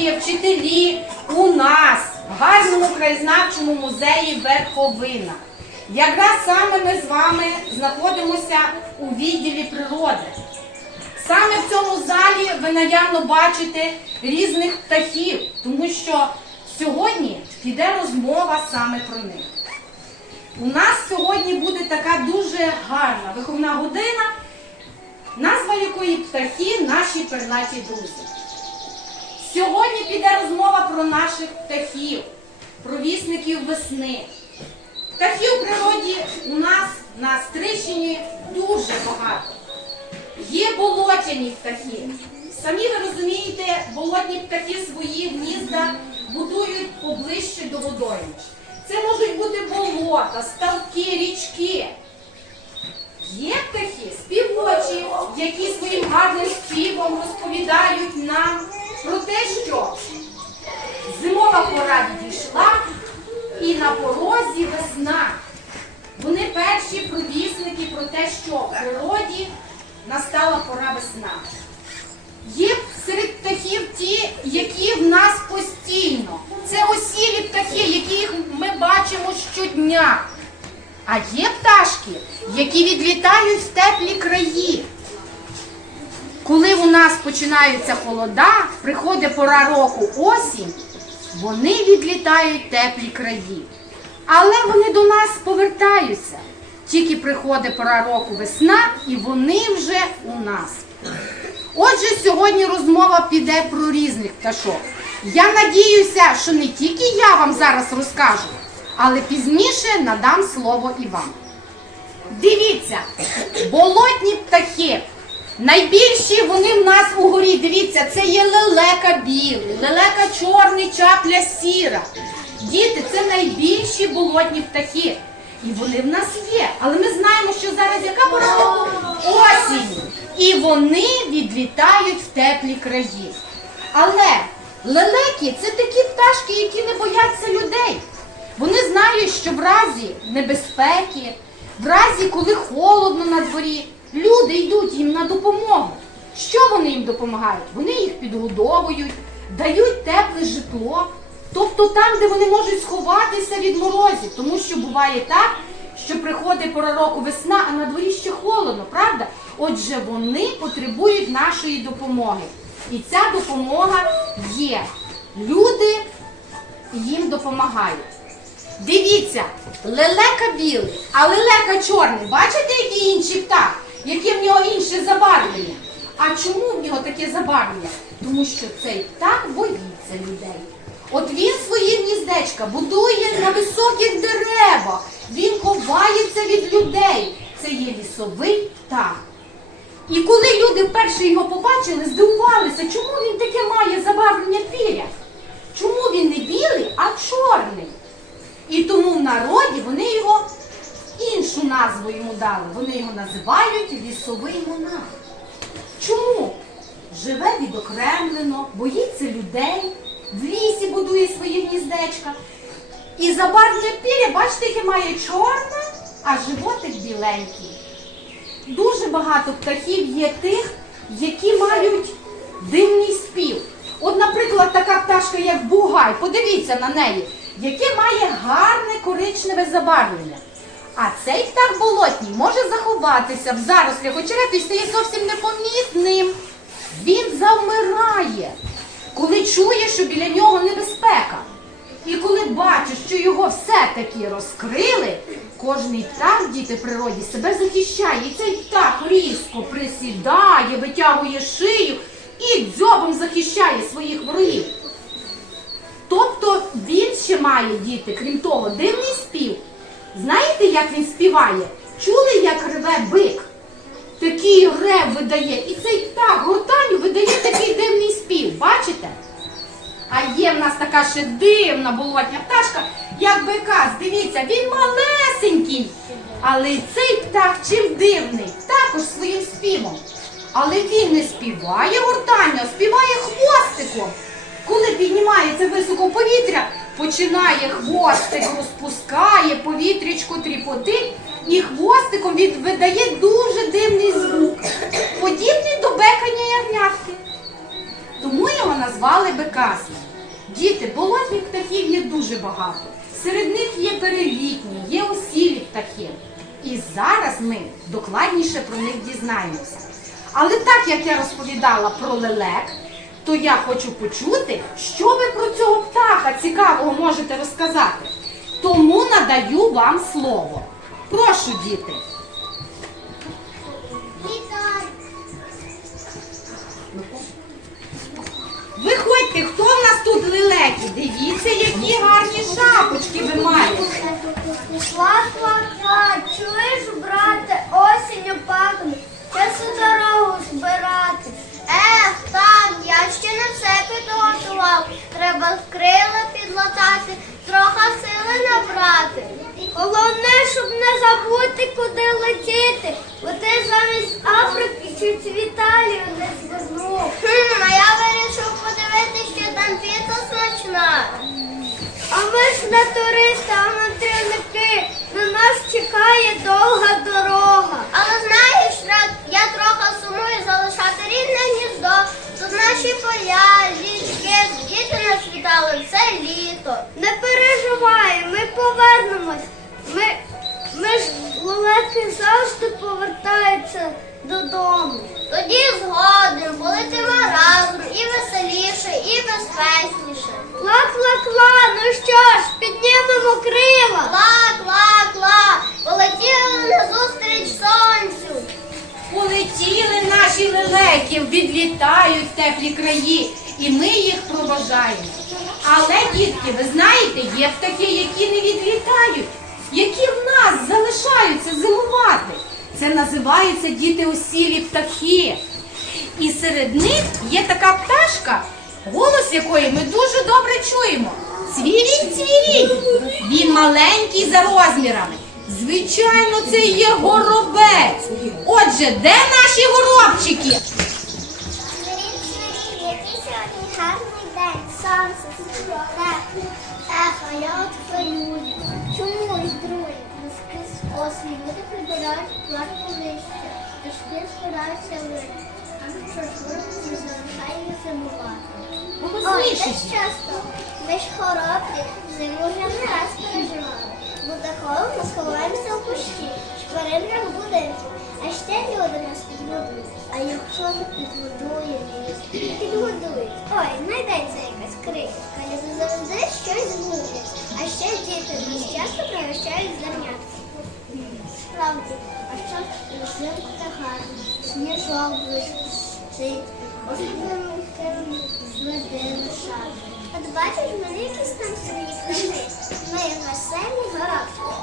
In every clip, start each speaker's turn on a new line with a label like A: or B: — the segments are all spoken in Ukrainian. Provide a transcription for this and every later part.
A: Батьки, вчителі у нас в гарному краєзнавчому музеї Верховина. Якраз саме ми з вами знаходимося у відділі природи. Саме в цьому залі ви наявно бачите різних птахів, тому що сьогодні піде розмова саме про них. У нас сьогодні буде така дуже гарна виховна година, назва якої птахи наші пернаті друзі. Сьогодні піде розмова про наших птахів, про вісників весни. Птахів в природі у нас на Стрищині дуже багато. Є болотяні птахи. Самі ви розумієте, болотні птахи свої гнізда будують поближче до водоймищ. Це можуть бути болота, ставки, річки. Є птахи співочі, які своїм гарним співом розповідають нам про те, що зимова пора відійшла і на порозі весна. Вони перші провісники про те, що в природі настала пора весна. Є серед птахів ті, які в нас постійно. Це осілі птахи, яких ми бачимо щодня. А є пташки, які відлітають в теплі краї. Коли у нас починаються холода, приходить пора року осінь, вони відлітають теплі краї. Але вони до нас повертаються. Тільки приходить пора року весна, і вони вже у нас. Отже, сьогодні розмова піде про різних пташок. Я надіюся, що не тільки я вам зараз розкажу, але пізніше надам слово і вам. Дивіться, болотні птахи. Найбільші вони в нас угорі. Дивіться, це є лелека білий, лелека чорний, чапля сіра. Діти, це найбільші болотні птахи. І вони в нас є. Але ми знаємо, що зараз яка пора року? Осінь. І вони відлітають в теплі краї. Але лелеки це такі пташки, які не бояться людей. Вони знають, що в разі небезпеки, в разі, коли холодно на дворі, люди йдуть їм на їм допомагають? Вони їх підгодовують, дають тепле житло, тобто там, де вони можуть сховатися від морозів, тому що буває так, що приходить пора року весна, а на дворі ще холодно, правда? Отже, вони потребують нашої допомоги. І ця допомога є. Люди їм допомагають. Дивіться, лелека білий, а лелека чорний. Бачите, який інший птах? Яке в нього інше забарвлення? А чому в нього таке забарвлення? Тому що цей птах боїться людей. От він свої гніздечка будує на високих деревах. Він ховається від людей. Це є лісовий птах. І коли люди вперше його побачили, здивувалися, чому він таке має забарвлення піря? Чому він не білий, а чорний? І тому в народі вони його іншу назву йому дали. Вони його називають лісовий монах. Чому? Живе відокремлено, боїться людей, в лісі будує свої гніздечка. І забарвлення піря, бачите, яке має чорне, а животик біленький. Дуже багато птахів є тих, які мають дивний спів. От, наприклад, така пташка, як бугай, подивіться на неї, яке має гарне коричневе забарвлення. А цей птах болотній може заховатися в зарослях очерету і стає зовсім непомітним. Він завмирає, коли чує, що біля нього небезпека. І коли бачить, що його все-таки розкрили, кожний птах діти природі себе захищає. І цей птах різко присідає, витягує шию і дзьобом захищає своїх ворогів. Тобто він ще має діти, крім того, дивний спів. Знаєте, як він співає? Чули, як реве бик? Такий рев видає. І цей птах гортаню видає такий дивний спів. Бачите? А є в нас така ще дивна болотня пташка, як бекас. Дивіться, він малесенький. Але цей птах чим дивний, також своїм співом. Але він не співає гортанню, а співає хвостиком. Коли піднімається високо повітря, починає хвостик розпускає, повітрячко тріпотить, і хвостиком він видає дуже дивний звук, подібний до бекання ягнятки. назвали би казки. Діти, болотних птахів є дуже багато. Серед них є перелітні, є осілі птахи. І зараз ми докладніше про них дізнаємося. Але так як я розповідала про лелек, то я хочу почути, що ви про цього птаха цікавого можете розказати. Тому надаю вам слово. Прошу, діти. Виходьте, хто в нас тут лелеки? Дивіться, які гарні шапочки ви маєте.
B: Чуєш, брате, осінню пахне, час у дорогу збирати. Так, я ще не все підготував. Треба крила підлатати, трохи сили набрати. Головне, щоб не забути, куди летіти, бо ти замість Африки чуть в Італію не звернув. Хм, а я вирішив подивитися, що там піца смачна. А ми ж не туристи, а мандрівники. На нас чекає довга дорога. Але знаєш, я трохи сумую наші поля, діти нас вітали все літо. Не переживай, ми повернемось. Ми, ми ж лелеки завжди повертаються додому. Тоді згодом, полетимо разом і веселіше, і безпечніше. Кла-кла-кла, ну що ж, піднімемо крила. Кла-кла-кла, полетіли назустріч сонцю.
A: Полетіли наші лелеки, відлітають теплі краї, і ми їх проважаємо. Але, дітки, ви знаєте, є птахи, які не відлітають, які в нас залишаються зимувати. Це називаються діти осілі птахи. І серед них є така пташка, голос якої ми дуже добре чуємо. Цвірінь, цвірінь. Він маленький за розмірами. Звичайно, це є горобець. Отже, де наші горобчики?
B: Свиріть, свиріть, який сьогодні гарний день, сонце, світло, тепло. А я от хвилюю. Наскрізь осінь, люди прибирають платку збираються. А ну що ж, зимувати. Це часто. Ми ж хоробрі, зиму вже не раз переживали. Буде холодно, сховаємося у кущі, шпаринах будинку. А ще люди нас підгодують. А якщо не підгодують, підгодують. Ой, знайдеться якась крихітка, люди завжди щось гублять. А ще діти нас часто пригощають зернятки. Справді, а що взимку так гарно, сніжок блищить, особливо слідини шар. От бачиш, в мене якісь там свої книжки. Ми веселі горобки.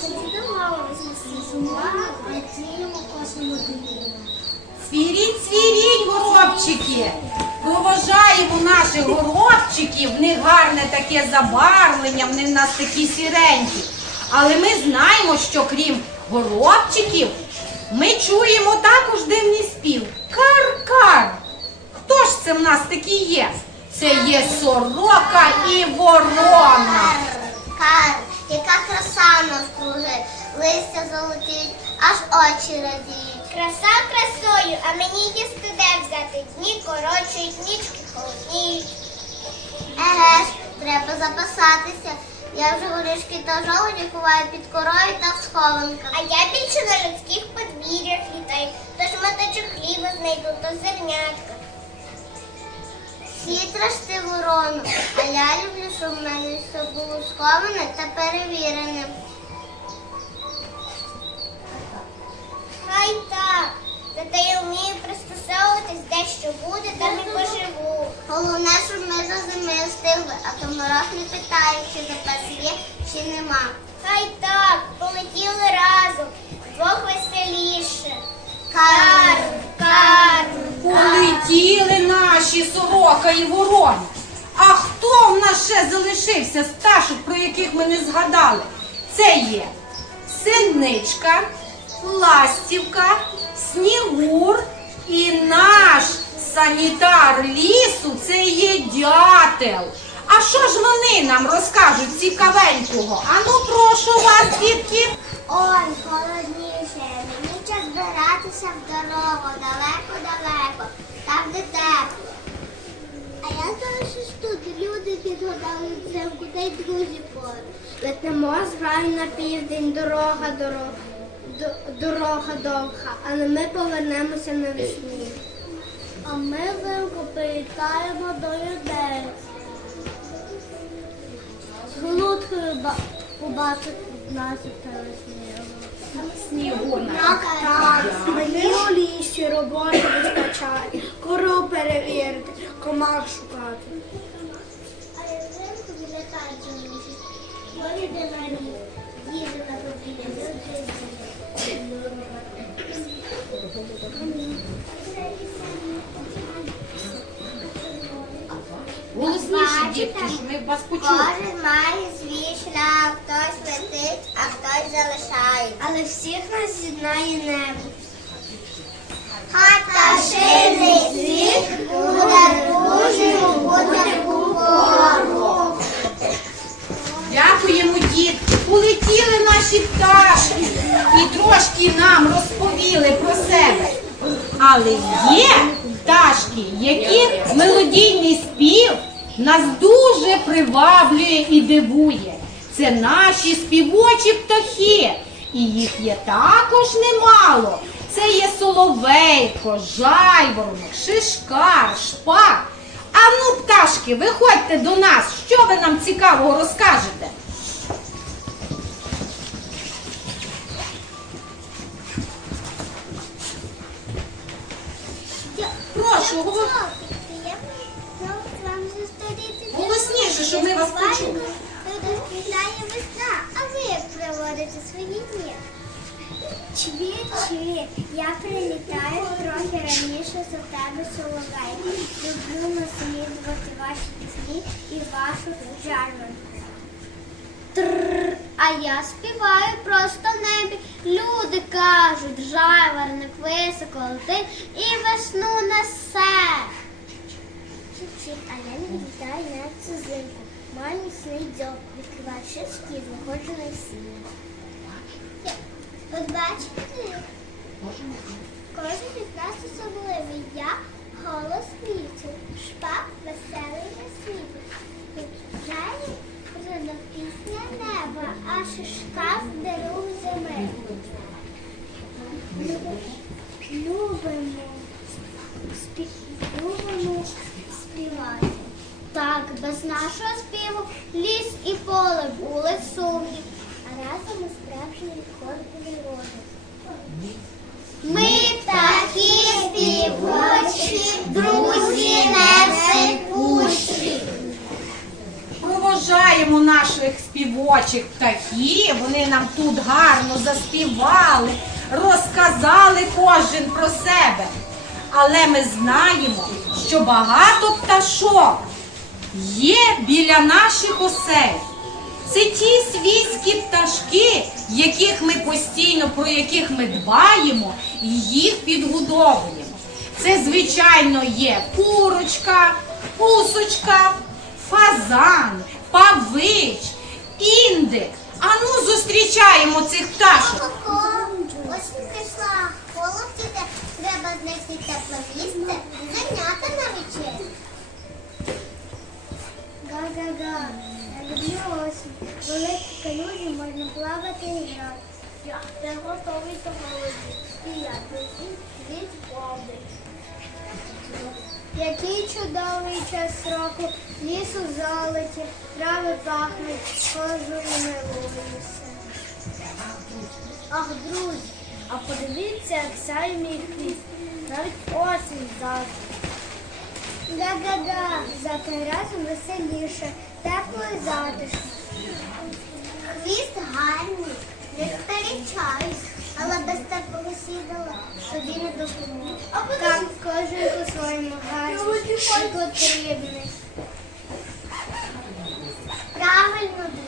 B: Це домовились на сумова, летіємо косимо дивімо.
A: Цвіріть, цвіріть, горобчики. Проважаємо наших горобчиків. В них гарне таке забарвлення, вони в нас такі сіренькі. Але ми знаємо, що крім горобчиків, ми чуємо також дивний спів. Кар-кар. Хто ж це в нас такі є? Це є сорока і ворона.
B: Яка краса навкруги, листя золотить, аж очі радіють. Краса красою, а мені їсти де взяти. Дні коротшують, нічки холодніють. Еге ж, треба запасатися. Я вже горішки та жолуді ховаю під корою та в схованках. А я більше на людських подвір'ях літаю, тож моточок хліба знайду, то зернятка. Хитра ж ти ворону, а я люблю, щоб в мене все було сховане та перевірене. Хай так. Та я вмію пристосовуватись, де що буде, там і поживу. Головне, щоб ми до зими встигли, а то мороз не питає, чи запас є, чи нема. Хай так, полетіли разом, двох веселіше. Кар, кар,
A: Полетіли наші сорока і ворона. А хто в нас ще залишився з пташок, про яких ми не згадали? Це є синичка, ластівка, снігур і наш санітар лісу це є дятел. А що ж вони нам розкажуть цікавенького? Ану, прошу вас, дітки.
B: Ой, холодніше, мені Збиралися в дорогу далеко-далеко, там де тепло. А я знаю, що тут люди підгадали взимку, та й друзі поруч. Летимо з раю на південь, дорога, дорога, дорога довга, але ми повернемося навесні. А ми взимку прилітаємо до людей. З голодкою побачить нас
A: і Снігу.
B: Так, так. Мені у лісі роботи вистачає. Кору перевірити, комах шукати. А я взимку їду на побіля,
A: Голосніше, дітки, щоб ми вас почули.
B: Кожен має свій шлях, хтось залишає. Але всіх нас з'єднає небо. Хата шини світ, буде дружньою, буде пору.
A: Дякуємо, дітки. Полетіли наші пташки і трошки нам розповіли про себе. Але є пташки, яких мелодійний спів нас дуже приваблює і дивує. Це наші співочі птахи. І їх є також немало. Це є соловейко, жайворонок, шишкар, шпак. А ну, пташки, виходьте до нас. Що ви нам цікавого розкажете? Прошу, говор- Голосніше, щоб ми вас почули.
B: Вітає весна, а ви як проводите свої дні? Чві, чві, я прилітаю трохи раніше за тебе соловей. Люблю наслідувати ваші пісні і вашу жарванку. А я співаю просто небі. Люди кажуть, жайворонок високо летить і весну несе. Чик-чик, а я не відлітаю на цю зимку. Маю міцний дзьоб, шишки на сіно. От бачите, кожен із нас особливий. Я голос вітру, шпак веселий на світі. Жалі рина пісня неба, а шишка з дерев зими. Любимо, любимо співати. Так, без нашого співу ліс і поле були сумні, а разом із справжнім хор природи. Ми птахи співочі, друзі не пущі.
A: Проважаємо наших співочих птахів. Вони нам тут гарно заспівали, розказали кожен про себе. Але ми знаємо, що багато пташок є біля наших осель. Це ті свійські пташки, яких ми постійно, про яких ми дбаємо і їх підгодовуємо. Це, звичайно, є курочка, кусочка, фазан, павич, індик. Ану, зустрічаємо цих пташок.
B: Осінь прийшла, холод треба знайти тепле місце, зайняти на вечерю. Га-га-га, я люблю осінь. Великі калюжі можна плавати і грати. Я не готовий до молоді. І я тоді від води. Який чудовий час року, ліс у золоті, трави пахнуть, кожу милуюся. Ах, друзі, а подивіться, як сяє мій хвіст. Навіть осінь завжди. Га-га-га, завтра разом веселіше, тепло і затишно. Хвіст гарний, не сперечаюсь, але без теплого сідала собі не допоможе. Так, кожен по-своєму гарний і потрібний. Правильно.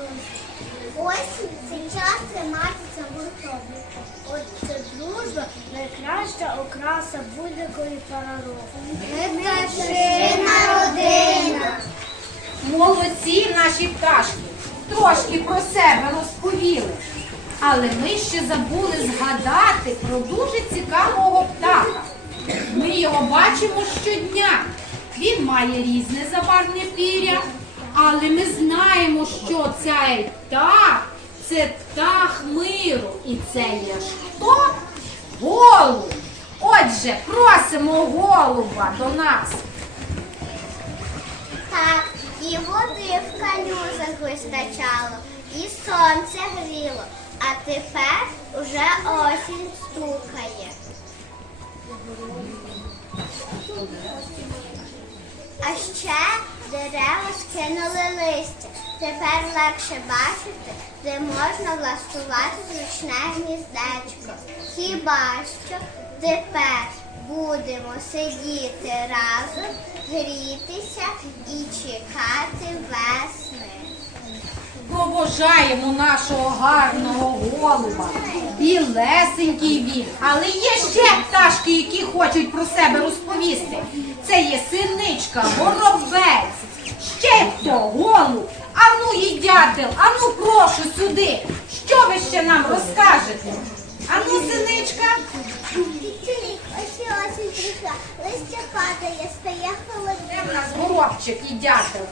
B: Осінь це час триматися гуртом. Отже, дружба найкраща окраса будь-якої пора року. Ми пташина родина.
A: Молодці наші пташки. Трошки про себе розповіли. Але ми ще забули згадати про дуже цікавого птаха. Ми його бачимо щодня. Він має різне забарвне пір'я, Але ми знаємо, що цей птах це птах миру. І це є хто? Голуб. Отже, просимо голуба до нас.
C: Так, і води в калюзах вистачало, і сонце гріло, а тепер уже осінь стукає. А ще дерева скинули листя. Тепер легше бачити, де можна влаштувати зручне гніздечко. Хіба що тепер будемо сидіти разом, грітися і чекати весни.
A: Провожаємо нашого гарного голуба. Білесенький він. Але є ще пташки, які хочуть про себе розповісти. Це є синичка, горобець. Голуб. Ану і дятел, ану прошу сюди. Що ви ще нам розкажете? Ану, синичка.
C: Ось і осінь прийшла, листя падає, стає холодно.
A: Де в нас горобчик і дятел?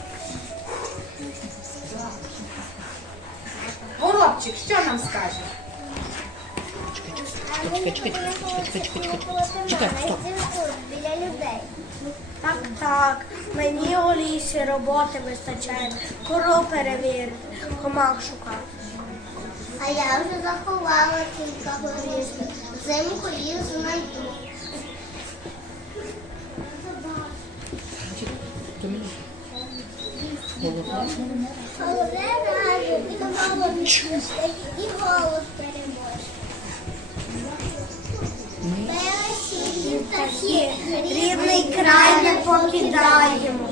A: Горобчик, що нам скаже?
C: Чекай, чекай, чекай, чекай, чекай, чекай, стоп. Біля людей.
D: Так, так, мені у лісі роботи вистачає. Кору перевірити, комах шукати.
C: А я вже заховала кілька горішків. Взимку їх знайду. Головне і голод і переможе.
D: Рідний край не покидаємо.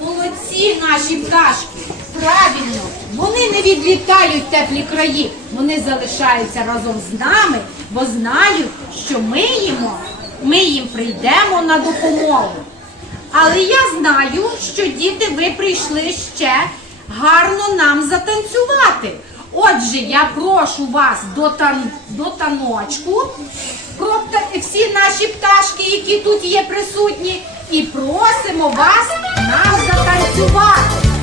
A: Молодці наші пташки. Правильно, вони не відлітають теплі краї. Вони залишаються разом з нами, бо знають, що ми їм, ми їм прийдемо на допомогу. Але я знаю, що діти, ви прийшли ще гарно нам затанцювати. Отже, я прошу вас до, тан, до таночку, про всі наші пташки, які тут є присутні, і просимо вас нам затанцювати.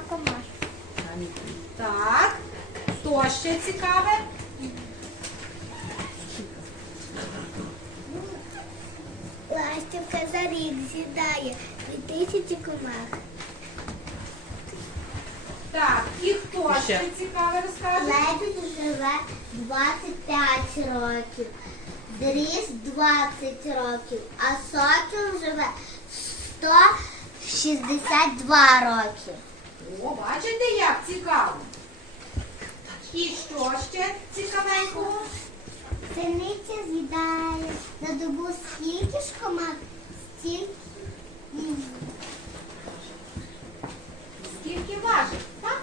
A: Пташок,
C: там.
A: Так. Хто ще цікаве?
C: Ластівка за рік з'їдає дві тисячі комах.
A: Так, і хто ще цікаве розкаже?
C: Лебідь живе 25 років, дріз 20 років, а сокіл живе 162 роки.
A: О, бачите, як цікаво. І що ще цікавенького?
C: Синиця з'їдає на добу скільки ж комах, стільки м,
A: Скільки важить, так?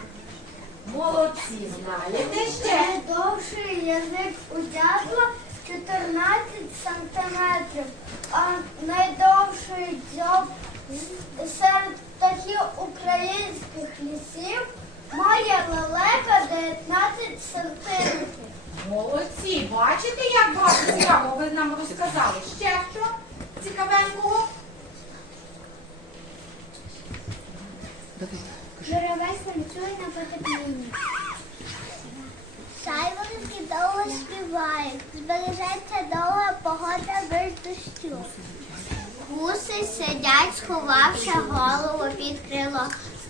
A: Молодці, знаєте ще.
C: Найдовший язик у дятла 14 сантиметрів, а найдовший дзьоб серед птахів українських лісів має лелека 19 сантиметрів.
A: Молодці, бачите, як багато цікавого ви нам розказали. Ще що цікавенького?
C: Журавець танцює на потеплінні. Шайволки довго співають, збережеться довга погода без дощу. Гуси сидять, сховавши голову під крило,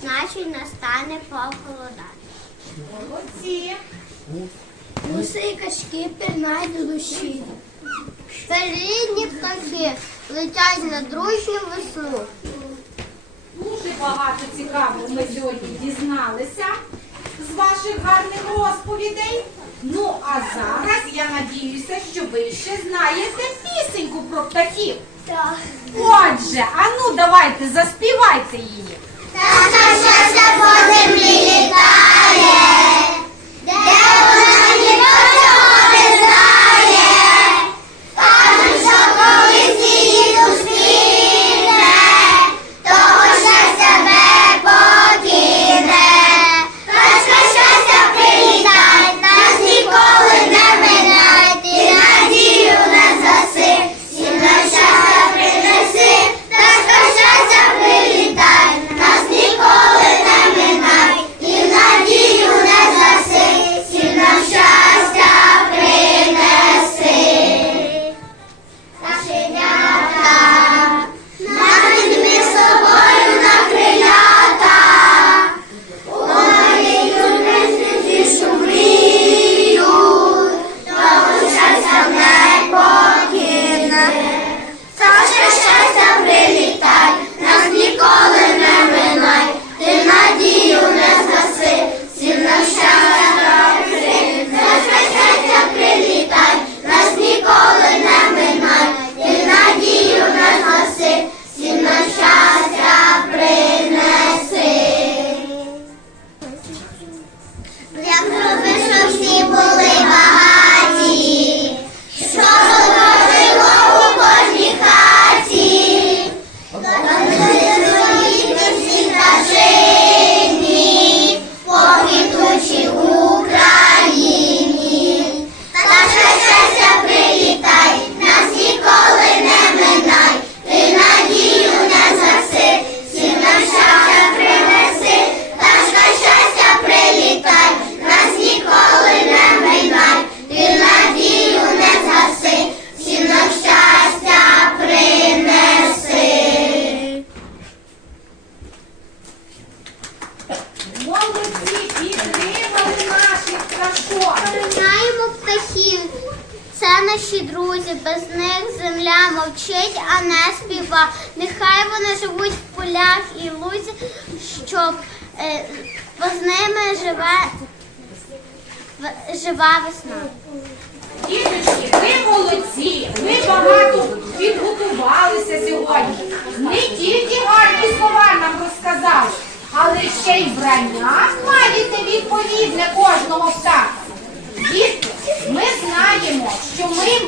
C: значить настане похолода.
A: Молодці.
C: Гуси і качки пірнають душі. Передні птахи летять на дружню весну.
A: Дуже багато цікавого ми сьогодні дізналися з ваших гарних розповідей. Ну, а зараз я надіюся, що ви ще знаєте пісеньку про птахів.
C: Так.
A: Отже, а ну давайте заспівайте її.
C: Наша щастя по землі літає,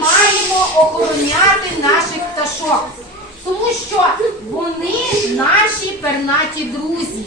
A: маємо охороняти наших пташок, тому що вони наші пернаті друзі.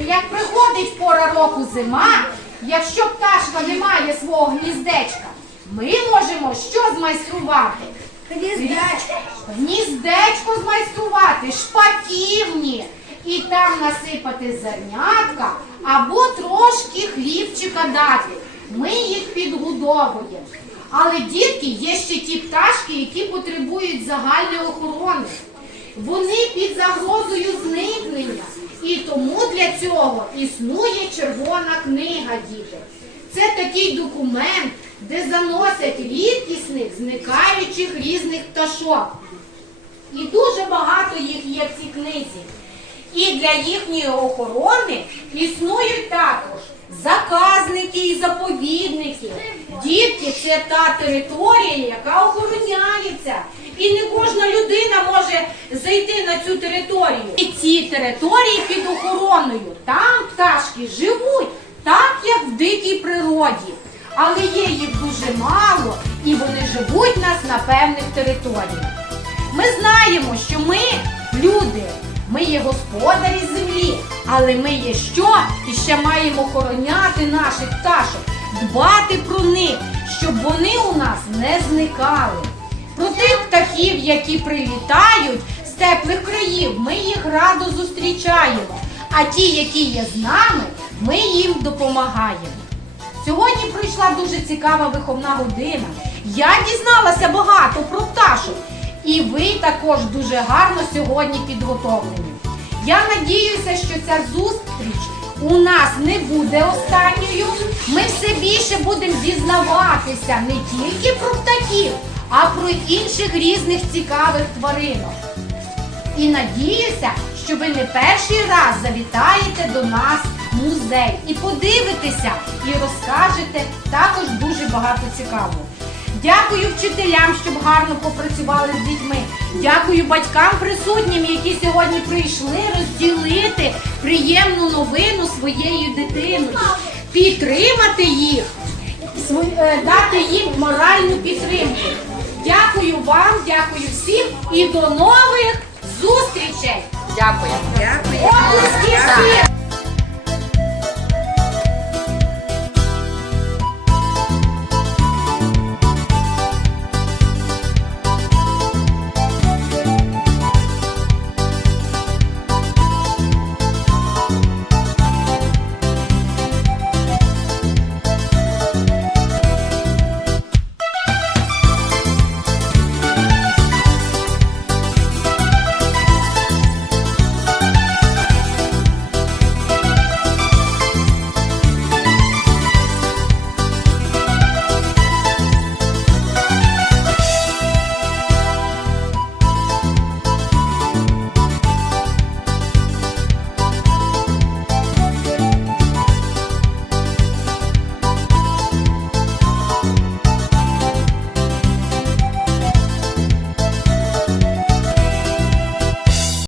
A: як приходить пора року зима, якщо пташка не має свого гніздечка, ми можемо що змайструвати?
D: Гніздечко.
A: Гніздечко змайструвати, шпаківні. І там насипати зернятка або трошки хлібчика дати. Ми їх підгодовуємо. Але дітки є ще ті пташки, які потребують загальної охорони. Вони під загрозою зникнення. І тому для цього існує червона книга, діти. Це такий документ, де заносять рідкісних, зникаючих різних пташок. І дуже багато їх є в цій книзі. І для їхньої охорони існують також заказники і заповідники. Дітки це та територія, яка охороняється. І не кожна людина може зайти на цю територію. І ці території під охороною. Там пташки живуть так, як в дикій природі. Але є їх дуже мало, і вони живуть нас на певних територіях. Ми знаємо, що ми люди, ми є господарі землі, але ми є що? І ще маємо охороняти наших пташок, дбати про них, щоб вони у нас не зникали. Про тих птахів, які прилітають з теплих країв, ми їх радо зустрічаємо. А ті, які є з нами, ми їм допомагаємо. Сьогодні пройшла дуже цікава виховна година. Я дізналася багато про пташок. І ви також дуже гарно сьогодні підготовлені. Я надіюся, що ця зустріч у нас не буде останньою. Ми все більше будемо дізнаватися не тільки про птахів, а про інших різних цікавих тваринок. І надіюся, що ви не перший раз завітаєте до нас в музей і подивитеся і розкажете також дуже багато цікавого. Дякую вчителям, щоб гарно попрацювали з дітьми. Дякую батькам присутнім, які сьогодні прийшли розділити приємну новину своєю дитиною, підтримати їх, е, дати їм моральну підтримку. Дякую вам, дякую всім і до нових зустрічей!
E: Дякую. Дякую.